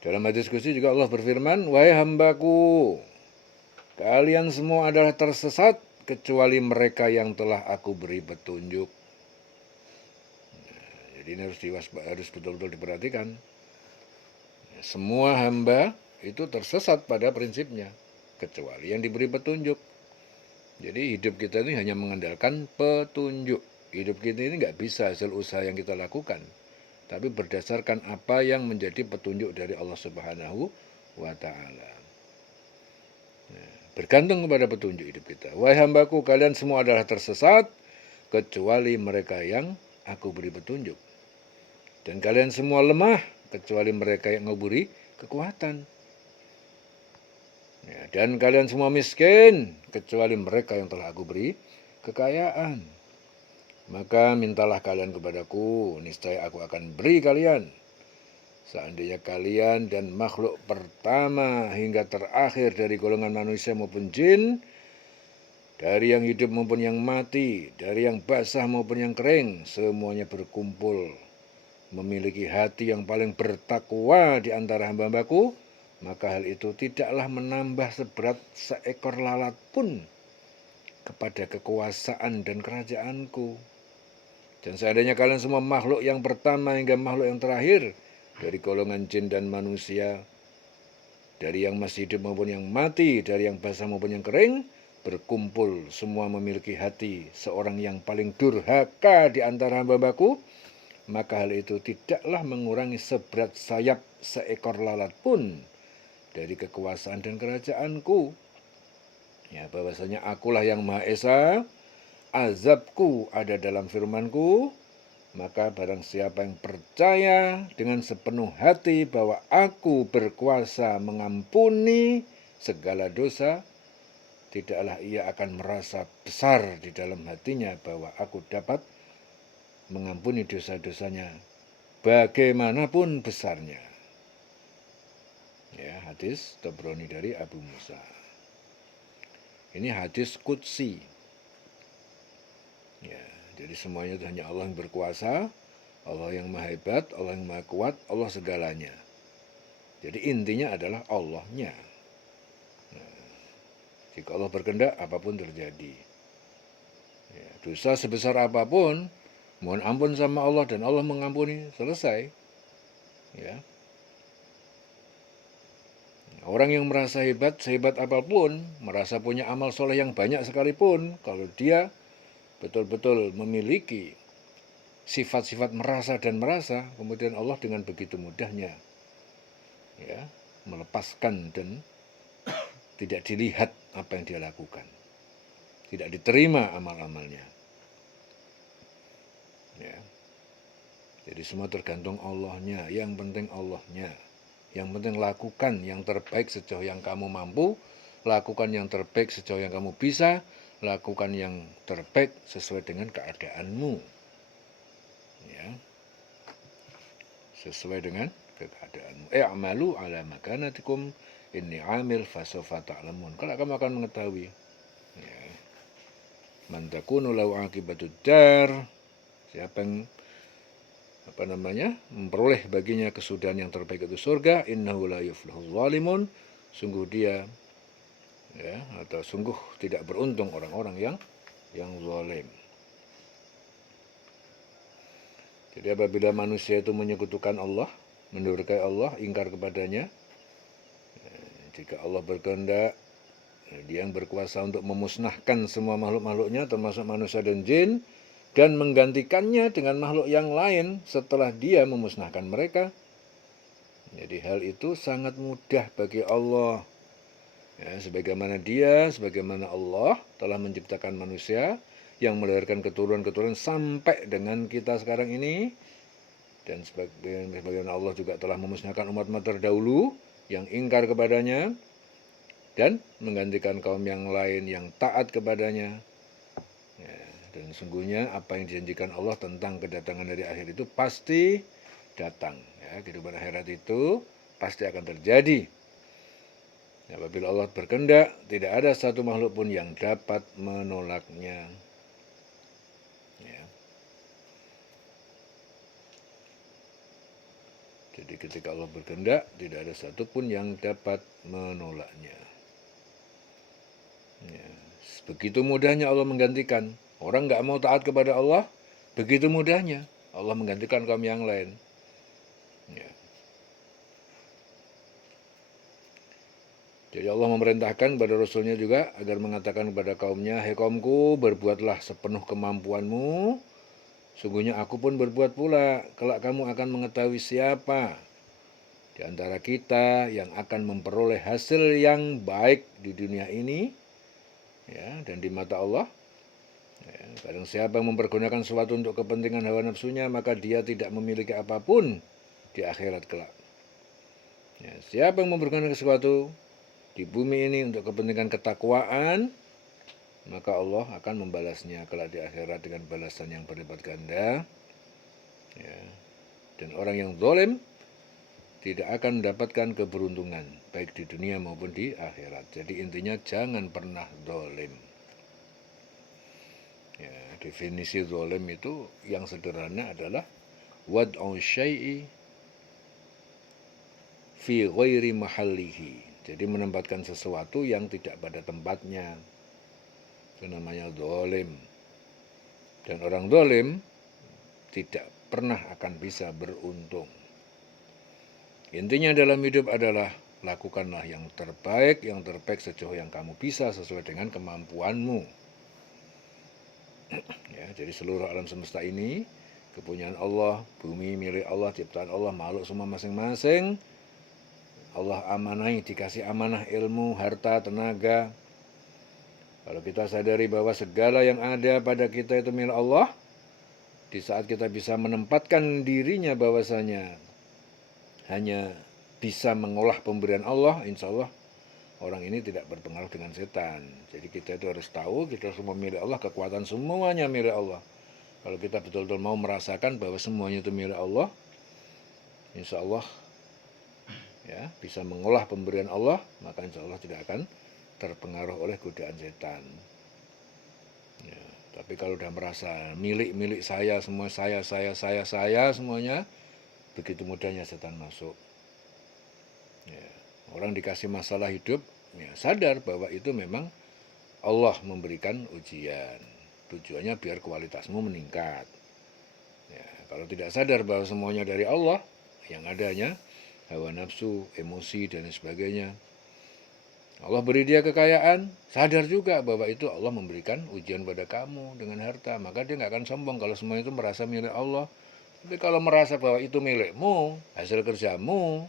Dalam hadis qudsi juga Allah berfirman, wahai hambaku, kalian semua adalah tersesat kecuali mereka yang telah aku beri petunjuk. Nah, jadi ini harus betul-betul diperhatikan. Semua hamba itu tersesat pada prinsipnya, kecuali yang diberi petunjuk. Jadi hidup kita ini hanya mengandalkan petunjuk. Hidup kita ini nggak bisa hasil usaha yang kita lakukan, tapi berdasarkan apa yang menjadi petunjuk dari Allah Subhanahu wa Ta'ala. Nah, bergantung kepada petunjuk hidup kita. Wahai hambaku, kalian semua adalah tersesat, kecuali mereka yang aku beri petunjuk. Dan kalian semua lemah, kecuali mereka yang aku beri kekuatan. Ya, dan kalian semua miskin, kecuali mereka yang telah aku beri kekayaan. Maka mintalah kalian kepadaku, niscaya aku akan beri kalian. Seandainya kalian dan makhluk pertama hingga terakhir dari golongan manusia maupun jin, dari yang hidup maupun yang mati, dari yang basah maupun yang kering, semuanya berkumpul memiliki hati yang paling bertakwa di antara hamba-hambaku, maka hal itu tidaklah menambah seberat seekor lalat pun kepada kekuasaan dan kerajaanku. Dan seandainya kalian semua makhluk yang pertama hingga makhluk yang terakhir, dari golongan jin dan manusia, dari yang masih hidup maupun yang mati, dari yang basah maupun yang kering, berkumpul semua memiliki hati seorang yang paling durhaka di antara hamba-hambaku, maka hal itu tidaklah mengurangi seberat sayap seekor lalat pun dari kekuasaan dan kerajaanku. Ya, bahwasanya akulah yang Maha Esa, azabku ada dalam firmanku, maka barang siapa yang percaya dengan sepenuh hati bahwa aku berkuasa mengampuni segala dosa, tidaklah ia akan merasa besar di dalam hatinya bahwa aku dapat mengampuni dosa-dosanya bagaimanapun besarnya. Ya, hadis Tabrani dari Abu Musa. Ini hadis qudsi. Ya, jadi semuanya itu hanya Allah yang berkuasa, Allah yang maha hebat, Allah yang maha kuat, Allah segalanya. Jadi intinya adalah Allahnya. Nah, jika Allah berkehendak, apapun terjadi. Ya, dosa sebesar apapun, mohon ampun sama Allah dan Allah mengampuni, selesai. Ya. Orang yang merasa hebat, sehebat apapun, merasa punya amal soleh yang banyak sekalipun, kalau dia betul-betul memiliki sifat-sifat merasa dan merasa, kemudian Allah dengan begitu mudahnya ya melepaskan dan tidak dilihat apa yang dia lakukan, tidak diterima amal-amalnya. Ya. Jadi semua tergantung Allahnya, yang penting Allahnya. Yang penting lakukan yang terbaik sejauh yang kamu mampu, lakukan yang terbaik sejauh yang kamu bisa, lakukan yang terbaik sesuai dengan keadaanmu. Ya. Sesuai dengan keadaanmu. I'malu ala makanatikum inni amil fasawfa ta'lamun. Kalau kamu akan mengetahui. Ya. Man takunu lahu aqibatud dar. Siapa yang memperoleh baginya kesudahan yang terbaik itu surga, innahu la yuflihul zalimun, sungguh dia ya, atau sungguh tidak beruntung orang-orang yang zalim. Jadi apabila manusia itu menyekutukan Allah, mendurhakai Allah, ingkar kepadanya, jika Allah berkehendak, dia yang berkuasa untuk memusnahkan semua makhluk-makhluknya termasuk manusia dan jin, dan menggantikannya dengan makhluk yang lain setelah dia memusnahkan mereka. Jadi hal itu sangat mudah bagi Allah. Ya, sebagaimana Allah telah menciptakan manusia yang melahirkan keturunan-keturunan sampai dengan kita sekarang ini. Dan sebagaimana Allah juga telah memusnahkan umat-umat terdahulu yang ingkar kepadanya dan menggantikan kaum yang lain yang taat kepadanya. Ya, dan sungguhnya apa yang dijanjikan Allah tentang kedatangan dari akhir itu pasti datang. Ya, kehidupan akhirat itu pasti akan terjadi. Apabila Allah berkehendak, tidak ada satu makhluk pun yang dapat menolaknya. Ya. Jadi ketika Allah berkehendak, tidak ada satu pun yang dapat menolaknya. Ya. Begitu mudahnya Allah menggantikan. Orang nggak mau taat kepada Allah, begitu mudahnya Allah menggantikan kaum yang lain. Ya. Jadi Allah memerintahkan kepada Rasulnya juga agar mengatakan kepada kaumnya, "Hai kaumku, berbuatlah sepenuh kemampuanmu. Sungguhnya aku pun berbuat pula. Kelak kamu akan mengetahui siapa di antara kita yang akan memperoleh hasil yang baik di dunia ini, ya, dan di mata Allah. Ya, barang siapa yang mempergunakan sesuatu untuk kepentingan hawa nafsunya, maka dia tidak memiliki apapun di akhirat kelak. Ya, siapa yang mempergunakan sesuatu di bumi ini untuk kepentingan ketakwaan, maka Allah akan membalasnya kelak di akhirat dengan balasan yang berlipat ganda. Ya. Dan orang yang zalim tidak akan mendapatkan keberuntungan baik di dunia maupun di akhirat. Jadi intinya jangan pernah zalim. Ya, definisi zalim itu yang sederhana adalah wad'u syai'i fi ghairi mahallihi. Jadi menempatkan sesuatu yang tidak pada tempatnya. Itu namanya zalim. Dan orang zalim tidak pernah akan bisa beruntung. Intinya dalam hidup adalah lakukanlah yang terbaik sejauh yang kamu bisa sesuai dengan kemampuanmu. Ya, jadi seluruh alam semesta ini kepunyaan Allah, bumi milik Allah, ciptaan Allah, makhluk semua masing-masing. Allah amanai, dikasih amanah ilmu, harta, tenaga. Kalau kita sadari bahwa segala yang ada pada kita itu milik Allah, di saat kita bisa menempatkan dirinya bahwasanya hanya bisa mengolah pemberian Allah, insya Allah orang ini tidak berpengaruh dengan setan. Jadi kita itu harus tahu kita semua milik Allah, kekuatan semuanya milik Allah. Kalau kita betul-betul mau merasakan bahwa semuanya itu milik Allah, insya Allah ya bisa mengolah pemberian Allah, maka insya Allah tidak akan terpengaruh oleh godaan setan. Ya, tapi kalau udah merasa milik saya, semua saya semuanya, begitu mudahnya setan masuk. Ya, orang dikasih masalah hidup, ya sadar bahwa itu memang Allah memberikan ujian. Tujuannya biar kualitasmu meningkat. Ya, kalau tidak sadar bahwa semuanya dari Allah, yang adanya hawa nafsu, emosi, dan sebagainya. Allah beri dia kekayaan, sadar juga bahwa itu Allah memberikan ujian pada kamu dengan harta. Maka dia nggak akan sombong kalau semua itu merasa milik Allah. Tapi kalau merasa bahwa itu milikmu, hasil kerjamu,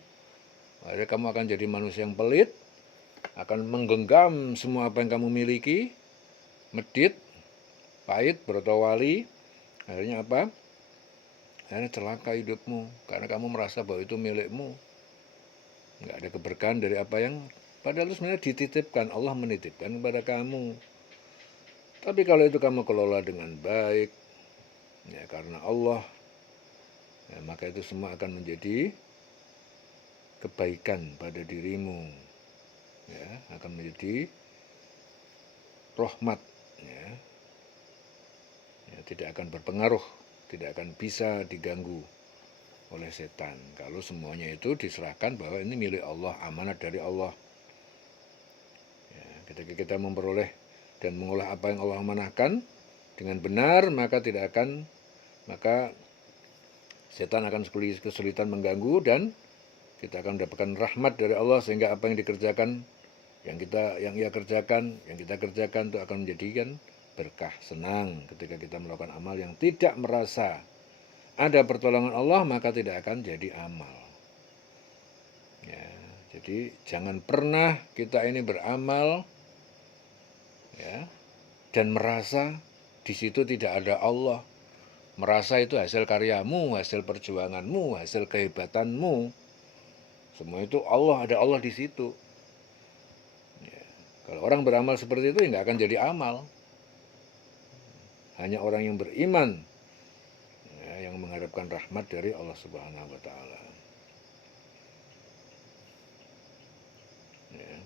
akhirnya kamu akan jadi manusia yang pelit, akan menggenggam semua apa yang kamu miliki, medit, pahit, berotowali. Akhirnya apa? Akhirnya celaka hidupmu, karena kamu merasa bahwa itu milikmu. Nggak ada keberkahan dari apa yang padahal itu sebenarnya dititipkan, Allah menitipkan kepada kamu. Tapi kalau itu kamu kelola dengan baik, ya karena Allah, ya, maka itu semua akan menjadi kebaikan pada dirimu, ya akan menjadi rahmat, ya, ya tidak akan berpengaruh, tidak akan bisa diganggu oleh setan. Kalau semuanya itu diserahkan bahwa ini milik Allah, amanat dari Allah. Ketika kita memperoleh dan mengolah apa yang Allah amanahkan dengan benar, maka setan akan kesulitan mengganggu dan kita akan mendapatkan rahmat dari Allah sehingga apa yang dikerjakan, yang ia kerjakan, yang kita kerjakan itu akan menjadikan berkah, senang ketika kita melakukan amal yang tidak merasa ada pertolongan Allah, maka tidak akan jadi amal. Ya, jadi jangan pernah kita ini beramal ya, dan merasa di situ tidak ada Allah, merasa itu hasil karyamu, hasil perjuanganmu, hasil kehebatanmu, semua itu Allah, ada Allah di situ. Ya. Kalau orang beramal seperti itu, nggak akan jadi amal. Hanya orang yang beriman ya, yang mengharapkan rahmat dari Allah Subhanahu Wa Taala. Ya.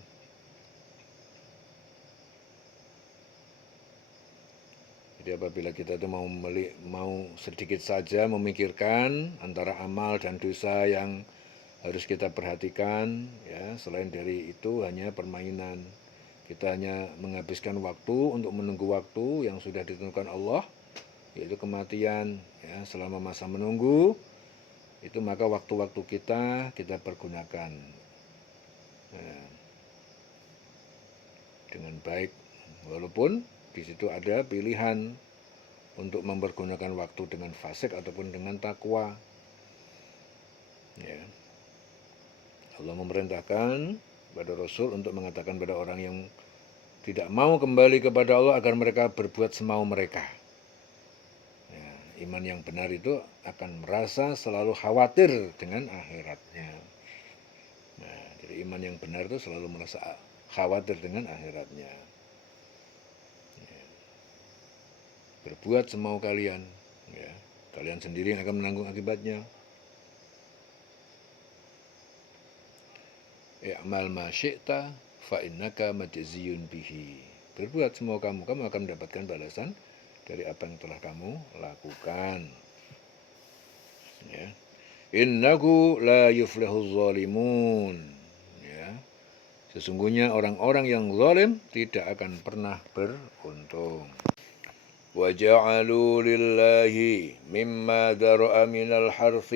Jadi apabila kita itu mau sedikit saja memikirkan antara amal dan dosa yang harus kita perhatikan, ya selain dari itu hanya permainan. Kita hanya menghabiskan waktu untuk menunggu waktu yang sudah ditentukan Allah, yaitu kematian. Ya, selama masa menunggu itu maka waktu-waktu kita pergunakan ya, dengan baik, walaupun di situ ada pilihan untuk mempergunakan waktu dengan fasik ataupun dengan takwa. Ya. Allah memerintahkan pada Rasul untuk mengatakan pada orang yang tidak mau kembali kepada Allah agar mereka berbuat semau mereka. Ya, iman yang benar itu akan merasa selalu khawatir dengan akhiratnya. Nah, jadi iman yang benar itu selalu merasa khawatir dengan akhiratnya. Berbuat semau kalian, ya, kalian sendiri yang akan menanggung akibatnya. I'mal ma syi'ta fa innaka majziyun bihi. Berbuat semau kamu akan mendapatkan balasan dari apa yang telah kamu lakukan. Ya. Innahu la yuflihuz zalimun. Ya. Sesungguhnya orang-orang yang zalim tidak akan pernah beruntung. وَجَعَلُوا لِلَّهِ مِمَّا ذَرَأَ مِنَ الْحَرْثِ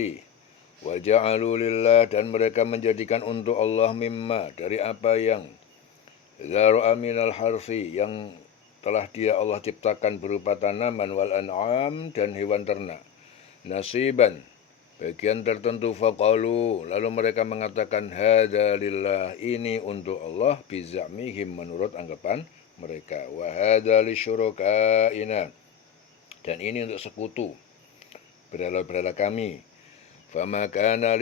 وَجَعَلُوا لِلَّهِ dan mereka menjadikan untuk Allah mimma dari apa yang ذَرَأَ مِنَ الْحَرْثِ yang telah dia Allah ciptakan berupa tanaman wal an'am dan hewan ternak. nasiban, bagian tertentu, faqalu, lalu mereka mengatakan hadza lillah, ini untuk Allah, bizamihim, menurut anggapan mereka, wa hadza lisyurakaina, dan ini untuk sekutu berhala-berhala kami. Fama kana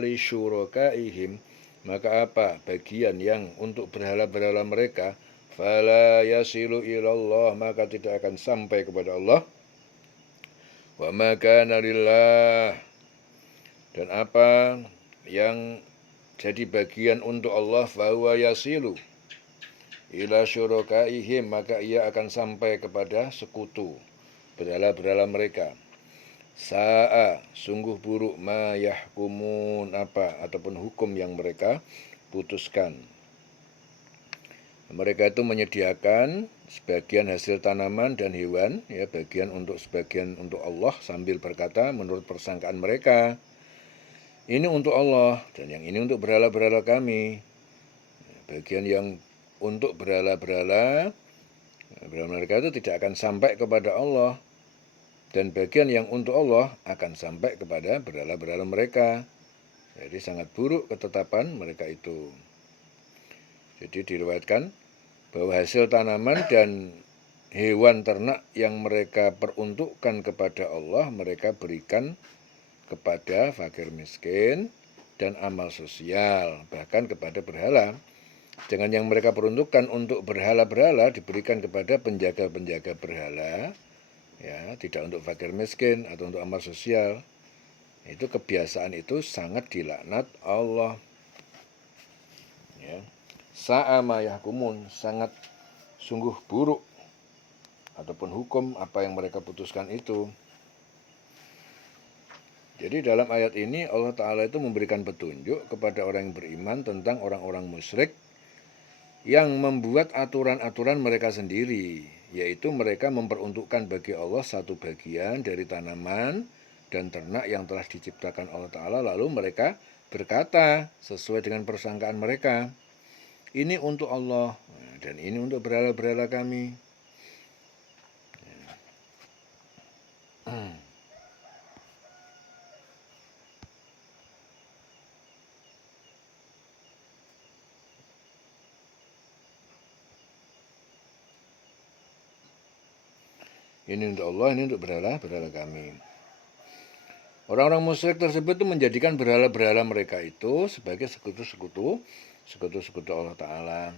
lisyurakaihim, maka apa bagian yang untuk berhala-berhala mereka, fala yasilu ilallah, maka tidak akan sampai kepada Allah. Wa ma kana lillah, dan apa yang jadi bagian untuk Allah, fahuwa yasilu ila syurakaihim, maka ia akan sampai kepada sekutu berhala-berhala mereka. Sa'a, sungguh buruk, ma yahkumun, apa ataupun hukum yang mereka putuskan. Mereka itu menyediakan sebagian hasil tanaman dan hewan, ya, sebagian untuk Allah, sambil berkata menurut persangkaan mereka, ini untuk Allah dan yang ini untuk berhala-berhala kami. Bagian yang untuk berhala-berhala mereka itu tidak akan sampai kepada Allah, dan bagian yang untuk Allah akan sampai kepada berhala-berhala mereka. Jadi sangat buruk ketetapan mereka itu. Jadi diriwayatkan bahwa hasil tanaman dan hewan ternak yang mereka peruntukkan kepada Allah, mereka berikan kepada fakir miskin dan amal sosial, bahkan kepada berhala. Dengan yang mereka peruntukkan untuk berhala-berhala diberikan kepada penjaga-penjaga berhala, ya, tidak untuk fakir miskin atau untuk amal sosial. Itu kebiasaan itu sangat dilaknat Allah. Ya. Sa'a ma yahkumun, sangat sungguh buruk ataupun hukum apa yang mereka putuskan itu. Jadi dalam ayat ini Allah Ta'ala itu memberikan petunjuk kepada orang yang beriman tentang orang-orang musyrik yang membuat aturan-aturan mereka sendiri, yaitu mereka memperuntukkan bagi Allah satu bagian dari tanaman dan ternak yang telah diciptakan Allah Ta'ala, lalu mereka berkata sesuai dengan persangkaan mereka, ini untuk Allah dan ini untuk berhala-berhala kami. Ini untuk Allah, ini untuk berhala-berhala kami. Orang-orang musyrik tersebut itu menjadikan berhala-berhala mereka itu sebagai sekutu-sekutu Allah Ta'ala.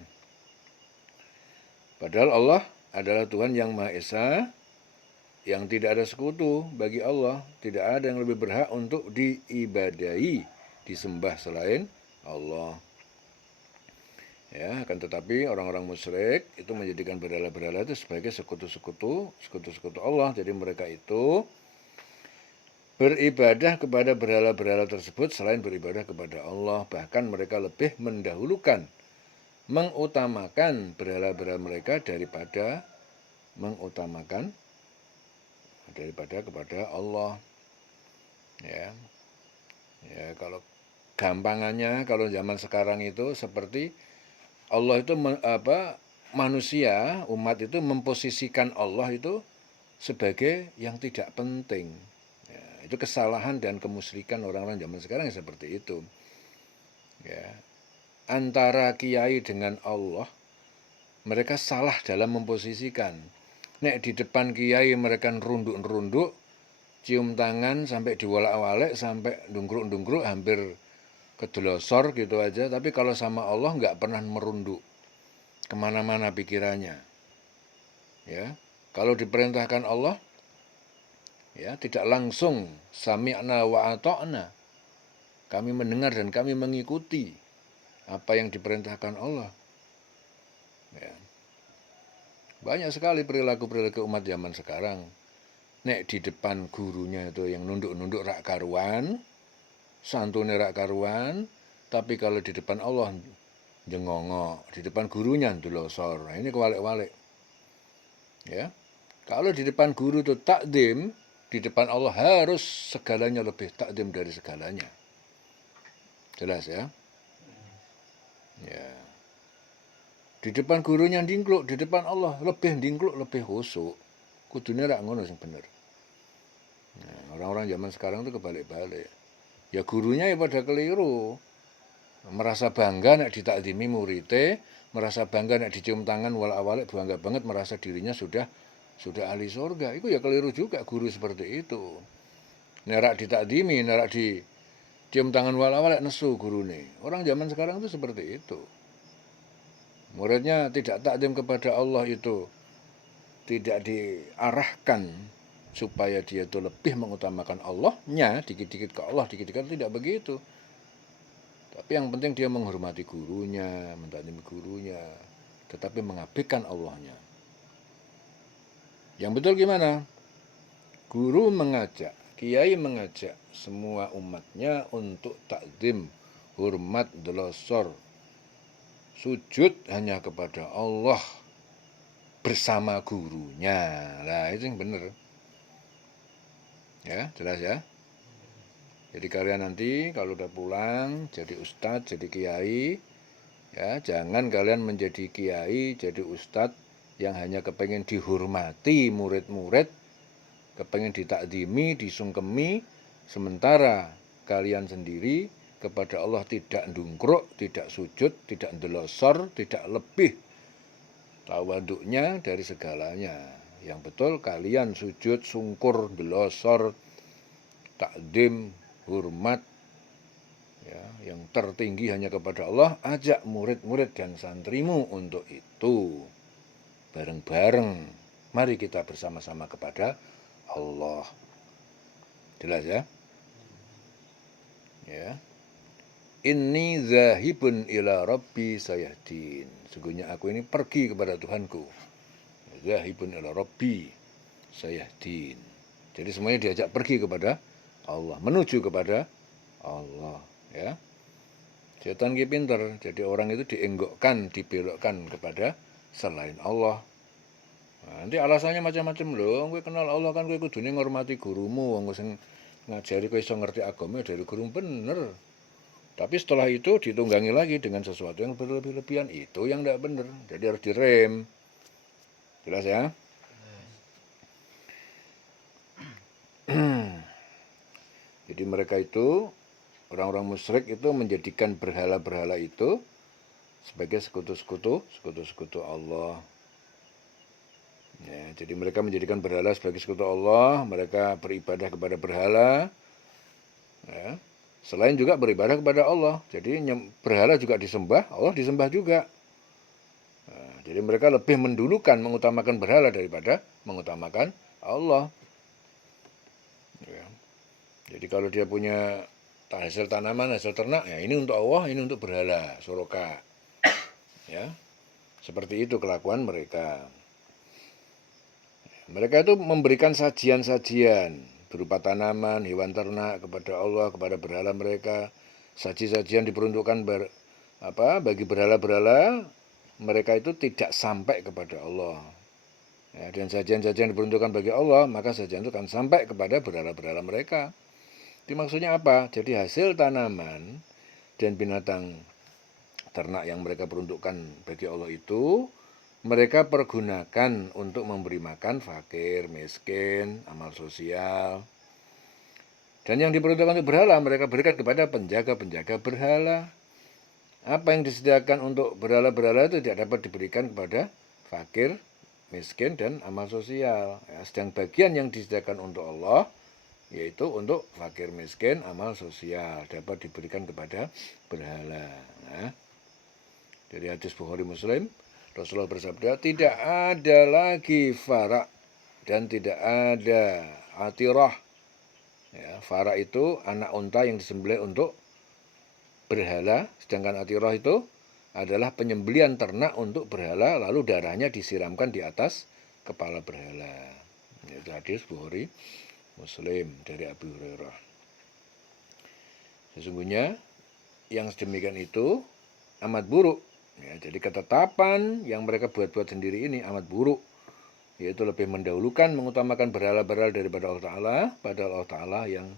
Padahal Allah adalah Tuhan yang Maha Esa, yang tidak ada sekutu bagi Allah. Tidak ada yang lebih berhak untuk diibadahi, disembah selain Allah. Ya, akan tetapi orang-orang musyrik itu menjadikan berhala-berhala itu sebagai sekutu-sekutu Allah. Jadi mereka itu beribadah kepada berhala-berhala tersebut selain beribadah kepada Allah. Bahkan mereka lebih mengutamakan berhala-berhala mereka daripada kepada Allah. Ya, kalau gampangannya, kalau zaman sekarang itu seperti Allah itu manusia, umat itu memposisikan Allah itu sebagai yang tidak penting. Ya, itu kesalahan dan kemusyrikan orang-orang zaman sekarang yang seperti itu. Ya, antara kiai dengan Allah, mereka salah dalam memposisikan. Nek di depan kiai mereka ngerunduk-ngerunduk, cium tangan sampai diwalak-walik, sampai dungkruk-dungkruk, hampir kedelosor gitu aja. Tapi kalau sama Allah nggak pernah merunduk kemana-mana pikirannya. Ya, kalau diperintahkan Allah, ya, tidak langsung sami'na wa ata'na, kami mendengar dan kami mengikuti apa yang diperintahkan Allah. Ya. Banyak sekali perilaku-perilaku umat zaman sekarang. Nek di depan gurunya itu yang nunduk-nunduk rak karuan, santune rak karuan, tapi kalau di depan Allah jengongok, di depan gurunya ndulosor. Nah, ini kewalik-walik. Ya. Kalau di depan guru itu takdim, di depan Allah harus segalanya lebih takdim dari segalanya. Jelas ya? Ya. Di depan gurunya ndingkluk, di depan Allah lebih ndingkluk, lebih khusuk. Kudune rak ngono sing bener. Nah, orang-orang zaman sekarang itu kebalik-balik. Ya gurunya ya pada keliru. Merasa bangga nek ditakdimi murite, merasa bangga nek dicium tangan wala-walik, bangga banget merasa dirinya sudah ahli surga. Itu ya keliru juga guru seperti itu. Nerak ditakdimi, nerak dicium tangan wala-walik nesu gurune. Orang zaman sekarang itu seperti itu. Muridnya tidak takdim kepada Allah itu tidak diarahkan supaya dia itu lebih mengutamakan Allahnya, dikit-dikit ke Allah, dikit-dikit tidak begitu. Tapi yang penting dia menghormati gurunya, mentaati gurunya, tetapi mengabaikan Allahnya. Yang betul gimana? Guru mengajak, kiai mengajak semua umatnya untuk takdim, hormat, delosor, sujud hanya kepada Allah bersama gurunya. Nah, itu yang benar. Ya, jelas ya. Jadi kalian nanti kalau udah pulang jadi ustadz, jadi kiai, ya jangan kalian menjadi kiai, jadi ustadz yang hanya kepengen dihormati murid-murid, kepengen ditakdimi, disungkemi, sementara kalian sendiri kepada Allah tidak ndungkruk, tidak sujud, tidak ndelosor, tidak lebih tawaduknya dari segalanya. Yang betul kalian sujud, sungkur, ndelosor, takdim, hormat, ya, yang tertinggi hanya kepada Allah. Ajak murid-murid dan santrimu untuk itu. Bareng-bareng mari kita bersama-sama kepada Allah. Jelas ya? Ya. Inni zahibun ila rabbi sayahdin. Sungguhnya aku ini pergi kepada Tuhanku. Zahibun ila rabbi sayahdin. Jadi semuanya diajak pergi kepada Allah, menuju kepada Allah, ya. Setan ki pinter, jadi orang itu dienggokkan, dibelokkan kepada selain Allah. Nah, nanti alasannya macam-macam loh. Gue kenal Allah kan gue kudune ngormati gurumu, wong sing ngajari kowe iso ngerti agama dari guru bener. Tapi setelah itu ditunggangi lagi dengan sesuatu yang berlebih-lebihan, itu yang tidak benar. Jadi harus direm. Jelas ya? Jadi mereka itu, orang-orang musyrik itu menjadikan berhala-berhala itu sebagai sekutu-sekutu Allah. Ya, jadi mereka menjadikan berhala sebagai sekutu Allah, mereka beribadah kepada berhala. Ya, selain juga beribadah kepada Allah. Jadi berhala juga disembah, Allah disembah juga. Nah, jadi mereka lebih mendulukan, mengutamakan berhala daripada mengutamakan Allah. Ya. Jadi kalau dia punya hasil tanaman, hasil ternak, ya ini untuk Allah, ini untuk berhala, suroka. Ya, seperti itu kelakuan mereka. Mereka itu memberikan sajian-sajian berupa tanaman, hewan ternak kepada Allah, kepada berhala mereka. Saji-sajian diperuntukkan bagi berhala-berhala, mereka itu tidak sampai kepada Allah. Ya, dan sajian-sajian diperuntukkan bagi Allah, maka sajian itu akan sampai kepada berhala-berhala mereka. Itu maksudnya apa? Jadi hasil tanaman dan binatang ternak yang mereka peruntukkan bagi Allah itu, mereka pergunakan untuk memberi makan fakir, miskin, amal sosial. Dan yang diperuntukkan untuk berhala, mereka berikan kepada penjaga-penjaga berhala. Apa yang disediakan untuk berhala-berhala itu tidak dapat diberikan kepada fakir, miskin, dan amal sosial. Ya, sedang bagian yang disediakan untuk Allah, yaitu untuk fakir, miskin, amal sosial, dapat diberikan kepada berhala. Nah, dari hadis Bukhari Muslim, Rasulullah bersabda, tidak ada lagi farak dan tidak ada atirah. Ya, farak itu anak unta yang disembelih untuk berhala, sedangkan atirah itu adalah penyembelian ternak untuk berhala, lalu darahnya disiramkan di atas kepala berhala. Itu hadis Bukhari Muslim dari Abu Hurairah. Sesungguhnya yang sedemikian itu amat buruk. Ya, jadi ketetapan yang mereka buat-buat sendiri ini amat buruk, yaitu lebih mendahulukan, mengutamakan berhala-berhala daripada Allah Ta'ala, padahal Allah Ta'ala yang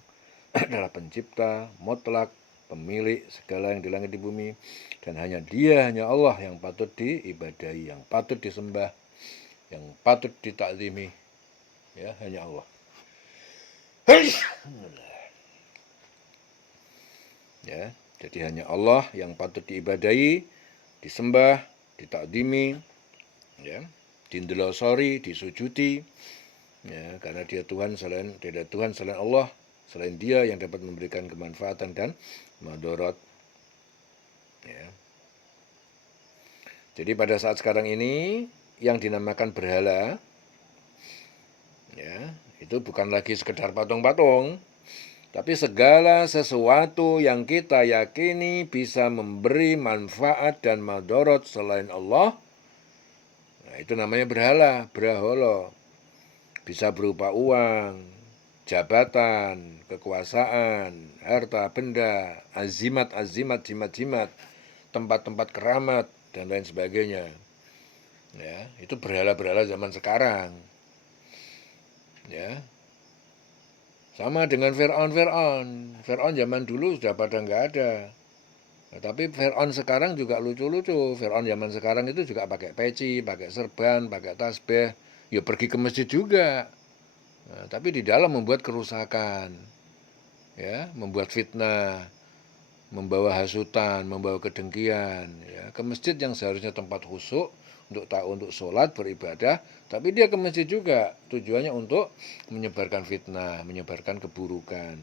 adalah pencipta, mutlak, pemilik segala yang di langit di bumi, dan hanya Dia, hanya Allah yang patut diibadahi, yang patut disembah, yang patut ditaklimi, ya hanya Allah. Ya, jadi hanya Allah yang patut diibadahi, disembah, ditakdimi, ya, dindelosori, disujudi, ya, karena dia Tuhan selain tidak Tuhan selain Allah, selain Dia yang dapat memberikan kemanfaatan dan madorot. Ya. Jadi pada saat sekarang ini yang dinamakan berhala, ya, itu bukan lagi sekedar patung-patung, tapi segala sesuatu yang kita yakini bisa memberi manfaat dan madorot selain Allah, nah itu namanya berhala, berhala. Bisa berupa uang, jabatan, kekuasaan, harta benda, azimat-azimat, jimat-jimat, tempat-tempat keramat, dan lain sebagainya. Ya, itu berhala-berhala zaman sekarang. Ya, sama dengan Fir'aun. Fir'aun zaman dulu sudah pada nggak ada. Nah, tapi Fir'aun sekarang juga lucu-lucu. Fir'aun zaman sekarang itu juga pakai peci, pakai serban, pakai tasbih. Ya pergi ke masjid juga. Nah, tapi di dalam membuat kerusakan, ya, membuat fitnah, membawa hasutan, membawa kedengkian, ya, ke masjid yang seharusnya tempat khusyuk untuk sholat beribadah, tapi dia ke masjid juga tujuannya untuk menyebarkan fitnah, menyebarkan keburukan.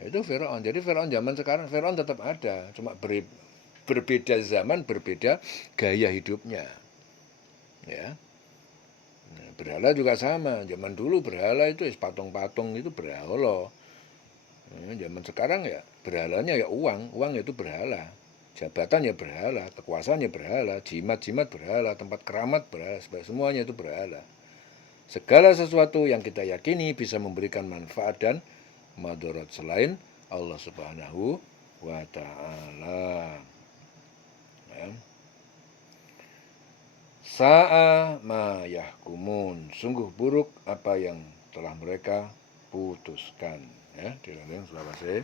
Itu Firaun. Jadi Firaun zaman sekarang, Firaun tetap ada, cuma berbeda zaman, berbeda gaya hidupnya, ya. Nah, berhala juga sama. Zaman dulu berhala itu patung-patung itu berhala. Nah, zaman sekarang ya berhalanya ya uang, uang itu berhala. Jabatan ya berhala, kekuasaan ya berhala, jimat-jimat berhala, tempat keramat berhala, semuanya itu berhala. Segala sesuatu yang kita yakini bisa memberikan manfaat dan madorot selain Allah Subhanahu wa Ta'ala. Ya. Sa'a ma yahkumun, sungguh buruk apa yang telah mereka putuskan. Ya, diulang Sulawesi.